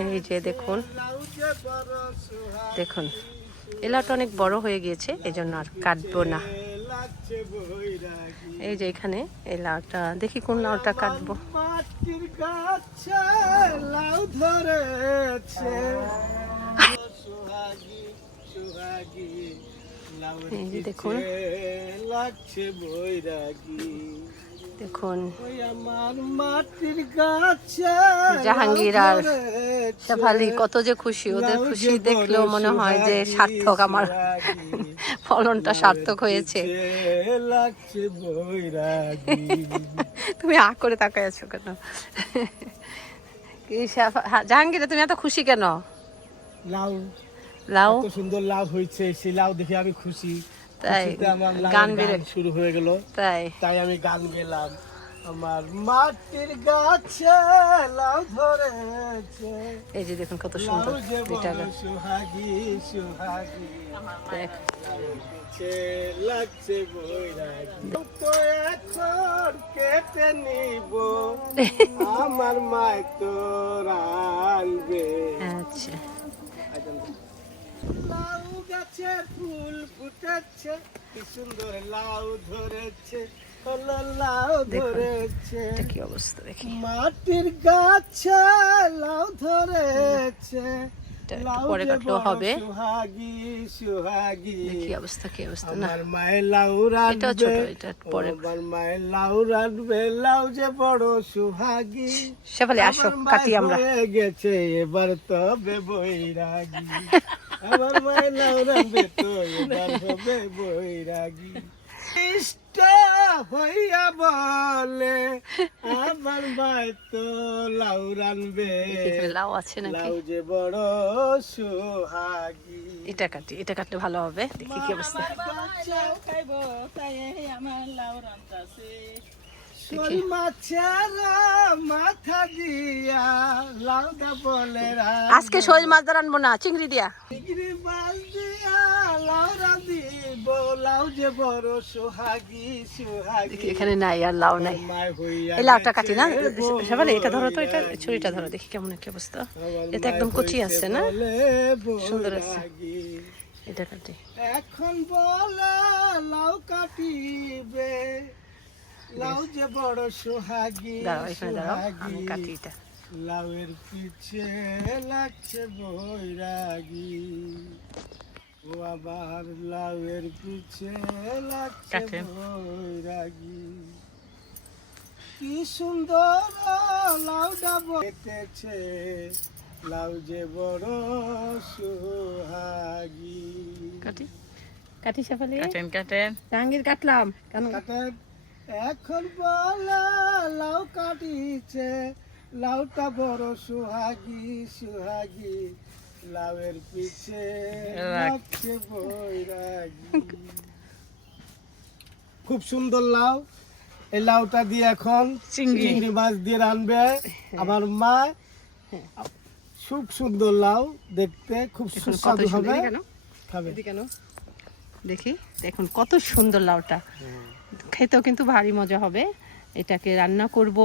এই যে দেখুন দেখুন এলাটা অনেক বড় হয়ে গিয়েছে এই জন্য আর কাটবো না এই যে এখানে এই লাউটা, দেখি কোন লাউটা কাটবো দেখুন। লাগছে বৈরাগী দেখুন। জাহাঙ্গীর আর শেফালি কত যে খুশি ওদের খুশি দেখলেও মনে হয় যে সার্থক আমার। ফলনটা সার্থক হয়েছে। তুমি আ করে তাকায় আছো কেন? জাহাঙ্গীর তুমি এত খুশি কেন? লাউ। লাউ? সুন্দর লাভ হয়েছে সেই লাউ দেখে আমি খুশি। তাই আমার গান শুরু হয়ে গেল। তাই। তাই আমি গান গেলাম। আমার মাটির গাছে লাউ ধরেছে। এই যে দেখুন কত সুন্দর গাছ। সুহাগী সুহাগী। লাগছে তো এখন কেটে নিব। আমার মায় তোর আনবে। আচ্ছা। লাউ গাছে ফুল ফুটেছে কি সুন্দর লাউ ধরেছে হলো লাউ ধরেছে। কি অবস্থা দেখি। মাটির গাছে লাউ ধরেছে। এটা পরে কাটলেও হবে। কি অবস্থা কি অবস্থা? না। এটাও ছোট এটা পরে। শেফালি আসো কাটি আমরা। গেছে এবার তবে বৈরাগী। আমার মায়ের লাউ রাঁধবে তো এবার হবে বৈরাগী। হইয়া বলে আমার ভাই তো লাউ রানবে। লাউ আছে নাকি? লাউ যে বড় সুহাগী। এটা কাটি এটা কাটলে ভালো হবে। দেখি কি অবস্থা। আমার লাউ রানতাছে শোল মাছের মাথা দিয়া বলে আজকে শৈল মাছ ধর আনব না চিংড়ি দিয়া। ডিগ্রি মাছ দিয়া লাউরা দিব লাউ যে বড় সোহাগী সোহাগী। এখানে নাই আর লাউ নাই। এই লাউটা কাটি না? এটা ধরো তো এটা ছুরিটা ধরো দেখি কেমন কি অবস্থা। এটা একদম মায় কচি আছে না? সুন্দর আছে। এটা কাটি। এখন বলে লাউ কাটিবে। লাউ যে বড় সোহাগী দাঁড়াও এখানে দাঁড়াও আমি কাটি এটা। লাউয়ের পিছে লাগছে বৈরাগী। ও আবার লাউয়ের পিছে লাগছে কাটে। বৈরাগী। কি সুন্দর লাউটা বেটেছে লাউ যে বড় সুহাগী। কাটি কাটি শেফালি কাটেন কাটেন জাহাঙ্গীর কাটলাম। কেন কাটেন এখন বলে লাউ কাটিছে লাউটা বড় সুহাগি সুহাগি। লাউয়ের পিছে লাগছে বৈরাগী। খুব সুন্দর লাউ। এই লাউটা দিয়ে এখন চিংড়ি। মাছ দিয়ে রানবে। আমার মা খুব সুন্দর লাউ দেখতে। খুব সুস্বাদু হবে। কেন? খাবে। কেন? দেখি। দেখুন কত সুন্দর লাউটা। খেতেও কিন্তু ভারী মজা হবে। এটাকে রান্না করব।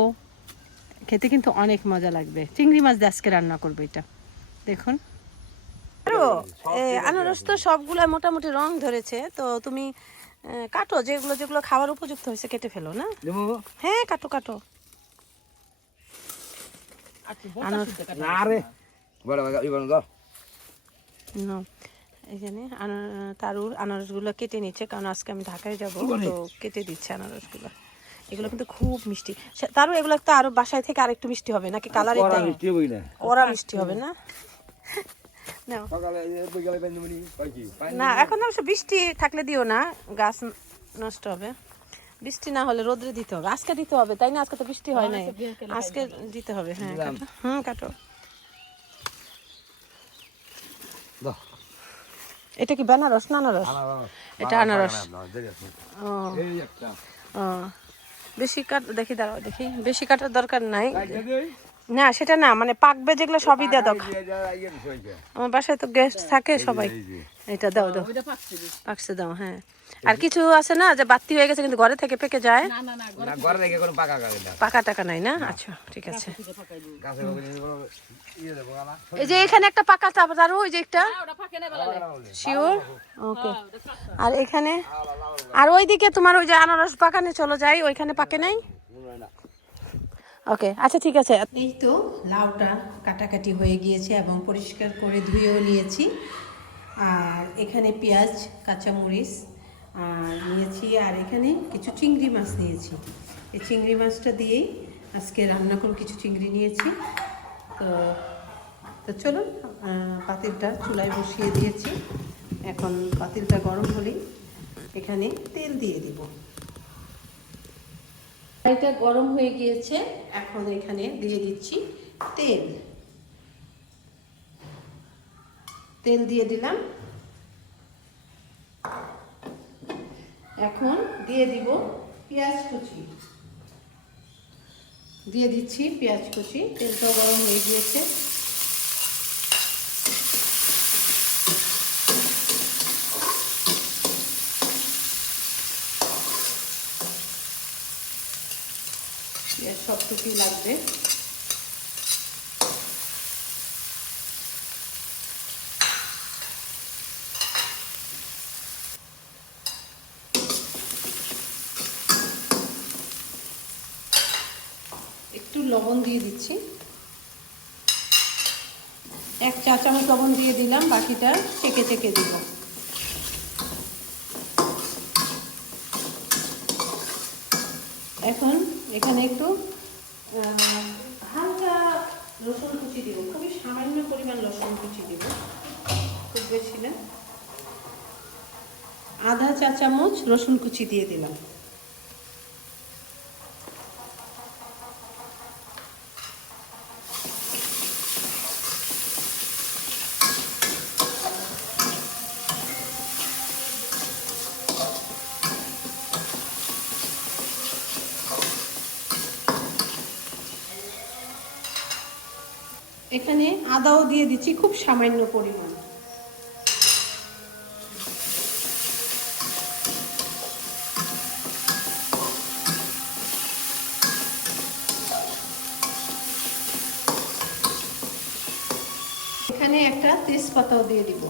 খেতে কিন্তু অনেক মজা লাগবে। চিংড়ি মাছ দিয়ে আজকে রান্না করব এটা। দেখুন। আরও আনারস তো সবগুলা মোটামুটি রং ধরেছে। তো তুমি কাটো যেগুলো যেগুলো খাওয়ার উপযুক্ত হয়েছে কেটে ফেলো না? হ্যাঁ কাটো কাটো। আনারস এখানে তারুর আনারসগুলো কেটে নিচ্ছে কারণ আজকে আমি ঢাকায় যাব তো কেটে দিচ্ছে আনারসগুলো। এগুলো কিন্তু খুব মিষ্টি। তারু এগুলো তো আরও বাসায় থেকে আরেকটু মিষ্টি হবে নাকি কালার মিষ্টি বই না। ওরা মিষ্টি হবে না? নাও। সকালে বিকালে বেন্দমনি পাই না এখন অবশ্য বৃষ্টি থাকলে দিও না গাছ নষ্ট হবে। বৃষ্টি না হলে রোদ্রে দিতে হবে। আজকে দিতে হবে তাই না? আজকে তো বৃষ্টি হয় নাই। আজকে দিতে হবে হ্যাঁ কাটো। হুম কাটো। এটা কি বেনারস না আনারস? এটা আনারস। বেশি কাট দেখি দাঁড়াও দেখি। বেশি কাটার দরকার নাই। না সেটা না মানে পাকবে যেগুলো সবই দিয়ে দাও আমার বাসায় তো গেস্ট থাকে সবাই। এটা দাও দাও। পাকছে দাও হ্যাঁ। আর কিছু আছে না যে বাতি হয়ে গেছে কিন্তু ঘরে থেকে পেকে যায়? ঘরে রেখে কোনো পাকা গাড়ি না পাকা টাকা নাই না? আচ্ছা ঠিক আছে। ইয়ে দেবো গালা এই যে এখানে একটা পাকা তারপর আরও ওই যে একটা। শিওর ওকে আর এখানে? আর ওইদিকে তোমার ওই যে আনারস বাগানে চলো যাই ওইখানে পাকে নাই? ওকে আচ্ছা ঠিক আছে। এই তো লাউটা কাটাকাটি হয়ে গিয়েছে এবং পরিষ্কার করে ধুয়েও নিয়েছি। আর এখানে পেঁয়াজ, কাঁচামরিচ, আর নিয়েছি, আর এখানে কিছু চিংড়ি মাছ নিয়েছি। এই চিংড়ি মাছটা দিয়েই আজকে রান্না করে কিছু চিংড়ি নিয়েছি। তো তো চলুন পাতিলটা চুলায় বসিয়ে দিয়েছি। এখন পাতিলটা গরম হলেই এখানে তেল দিয়ে দিব। কড়াইটা গরম হয়ে গিয়েছে, এখন এখানে দিয়ে দিচ্ছি তেল। তেল দিয়ে দিলাম। এখন দিয়ে দিব পেঁয়াজ কুচি। দিয়ে দিচ্ছি পেঁয়াজ কুচি, তেলটাও গরম হয়ে গিয়েছে পেঁয়াজ সবটুকুই লাগবে একটু লবণ দিয়ে দিচ্ছি। এক চা চামচ লবণ দিয়ে দিলাম, বাকিটা চেকে চেকে দিব এখন এখানে একটু হালকা রসুন কুচি দিব। খুবই সামান্য পরিমাণ রসুন কুচি দিব। খুব বেশি না। আধা চা চামচ রসুন কুচি দিয়ে দিলাম। এখানে আদাও দিয়ে দিচ্ছি খুব সামান্য পরিমাণ। এখানে একটা তেজপাতাও দিয়ে দিব।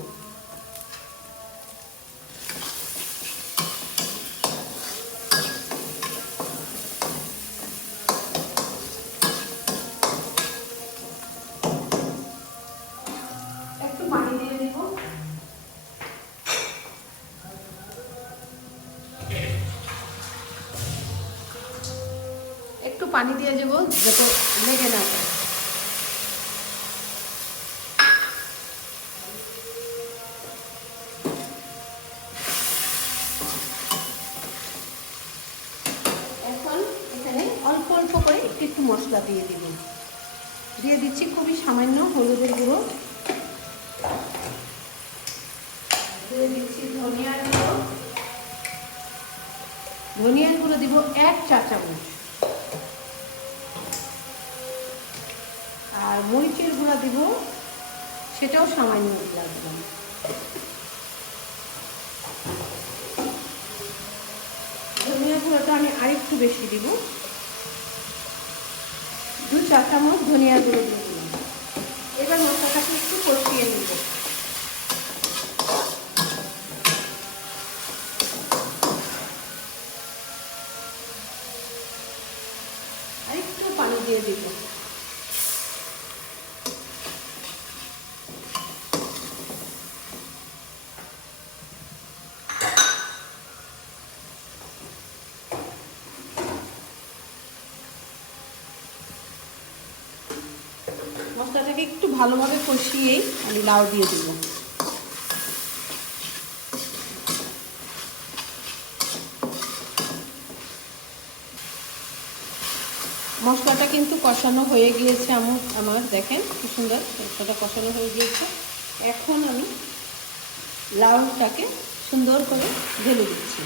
যাতে লেগে না যায় একটু একটু মশলা দিয়ে দিব। দিয়ে দিচ্ছি খুবই সামান্য হলুদের গুঁড়ো। দিয়ে দিচ্ছি ধনিয়ার গুঁড়ো। ধনিয়ার গুঁড়ো দিব এক চা চামচ আর মরিচের গুঁড়া দিব, সেটাও সামান্য লাগবে। ধনিয়া গুঁড়োটা আমি আরেকটু বেশি দিব। দু চা চামচ ধনিয়া গুঁড়ো দিয়ে দিলাম। এবার মশলাটাকে একটু কষিয়ে নেব। পানি দিয়ে দিব মশলাটাকে একটু ভালোভাবে কষিয়েই আমি লাউ দিয়ে দিব। মশলাটা কিন্তু কষানো হয়ে গিয়েছে আমার আমার, দেখেন কি সুন্দর মশলাটা কষানো হয়ে গিয়েছে। এখন আমি লাউটাকে সুন্দর করে ঢেলে দিচ্ছি।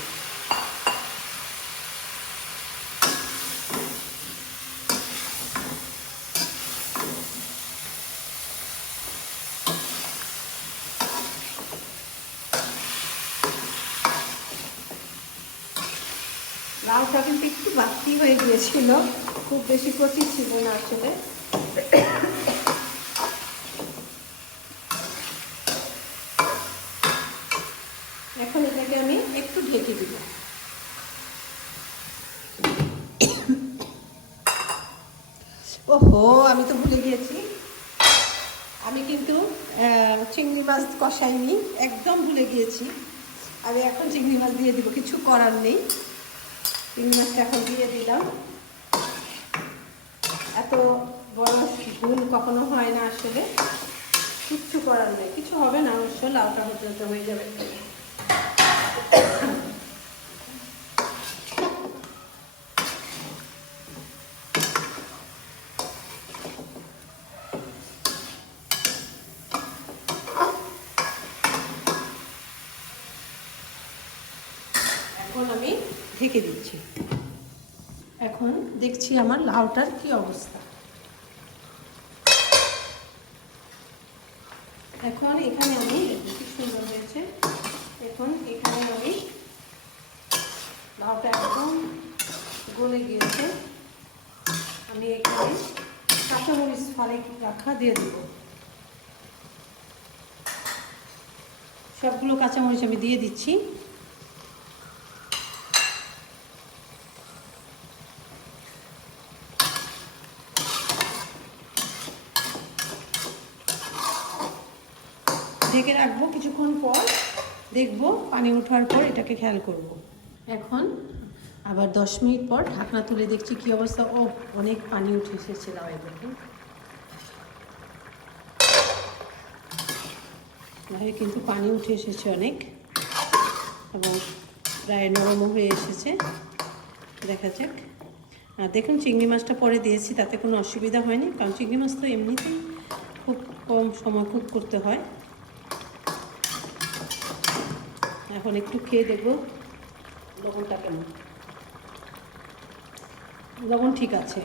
লাউটা কিন্তু একটু বাড়তি হয়ে গিয়েছিল। খুব বেশি কচি ছিল না আসলে। এখন এটাকে আমি একটু ঢেকে দিব। ওহো, আমি তো ভুলে গিয়েছি। আমি কিন্তু চিংড়ি মাছ কষাইনি, একদম ভুলে গিয়েছি। আমি এখন চিংড়ি মাছ দিয়ে দিব, কিছু করার নেই। চিংড়ি মাছটা এখন দিয়ে দিলাম। এত বড় গুণ কখনো হয় না আসলে। কিচ্ছু করার নেই। কিছু হবে না, অবশ্য লাউটা পর্যন্ত হয়ে যাবে এখন আমি ঢেকে দিচ্ছি। এখন দেখছি আমার লাউটার কি অবস্থা। এখন এখানে আমি, কি সুন্দর হয়েছে, এখন এখানে আমি লাউটা একদম গলে গিয়েছে। আমি এখানে কাঁচামরিচ ফালি রাখা দিয়ে দেবো। সবগুলো কাঁচামরিচ আমি দিয়ে দিচ্ছি। ঢেকে রাখব কিছুক্ষণ পর। দেখব পানি ওঠার পর এটাকে খেয়াল করব। এখন আবার দশ মিনিট পর ঢাকনা তুলে দেখছি কি অবস্থা। ও, অনেক পানি উঠে এসেছে লাউয়ের দেখুন লাউয়ে কিন্তু পানি উঠে এসেছে অনেক। এবং প্রায় নরমও হয়ে এসেছে। দেখা যাক। আর দেখুন, চিংড়ি মাছটা পরে দিয়েছি, তাতে কোনো অসুবিধা হয়নি। কারণ চিংড়ি মাছ তো এমনিতেই খুব কম সময় কুক করতে হয়। এখন একটু খেয়ে দেখব লবণটা কেমন। লবণ ঠিক আছে।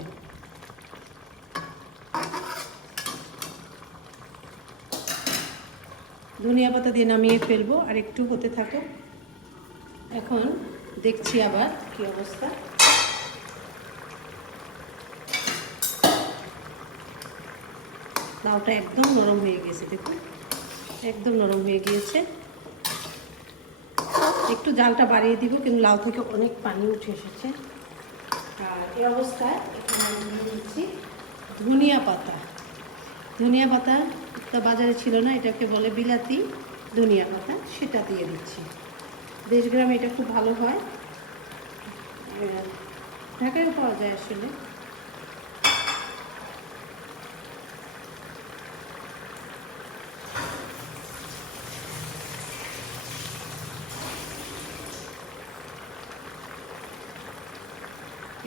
ধনিয়া পাতা দিয়ে নামিয়ে ফেলব, আর একটু হতে থাকো এখন দেখছি আবার কি অবস্থা। লাউটা একদম নরম হয়ে গেছে, দেখুন। একদম নরম হয়ে গিয়েছে। একটু জালটা বাড়িয়ে দিব, কিন্তু লাউ থেকে অনেক পানি উঠে এসেছে। আর এই অবস্থায় দিচ্ছি ধনিয়া পাতা। ধনিয়া পাতা তো বাজারে ছিল না, এটাকে বলে বিলাতি ধনিয়া পাতা, সেটা দিয়ে দিচ্ছি। দেশ গ্রামে এটা খুব ভালো হয়। ঢাকায়ও পাওয়া যায় আসলে।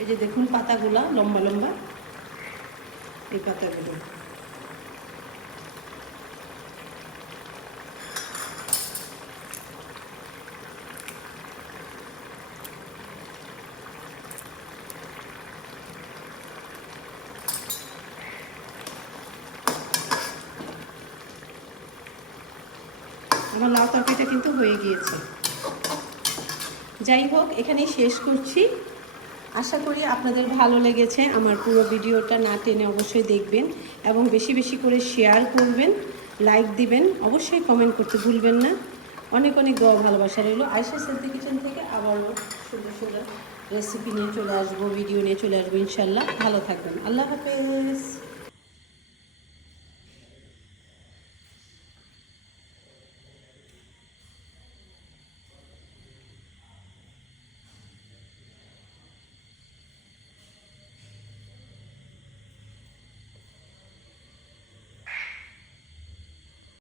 এই যে দেখুন পাতাগুলা, লম্বা লম্বা। এই পাতাগুলো। আমার লাউ তরকারিটা কিন্তু হয়ে গিয়েছে। যাই হোক, এখানেই শেষ করছি। আশা করি আপনাদের ভালো লেগেছে আমার পুরো ভিডিওটা না টেনে অবশ্যই দেখবেন এবং বেশি বেশি করে শেয়ার করবেন লাইক দিবেন, অবশ্যই কমেন্ট করতে ভুলবেন না। অনেক অনেক দোয়া ভালোবাসা রইল। আয়সা সেলফি কিচেন থেকে আবারও সুন্দর সুন্দর রেসিপি নিয়ে চলে আসব ভিডিও নিয়ে চলে আসব ইনশাল্লাহ ভালো থাকবেন। আল্লাহ হাফেজ।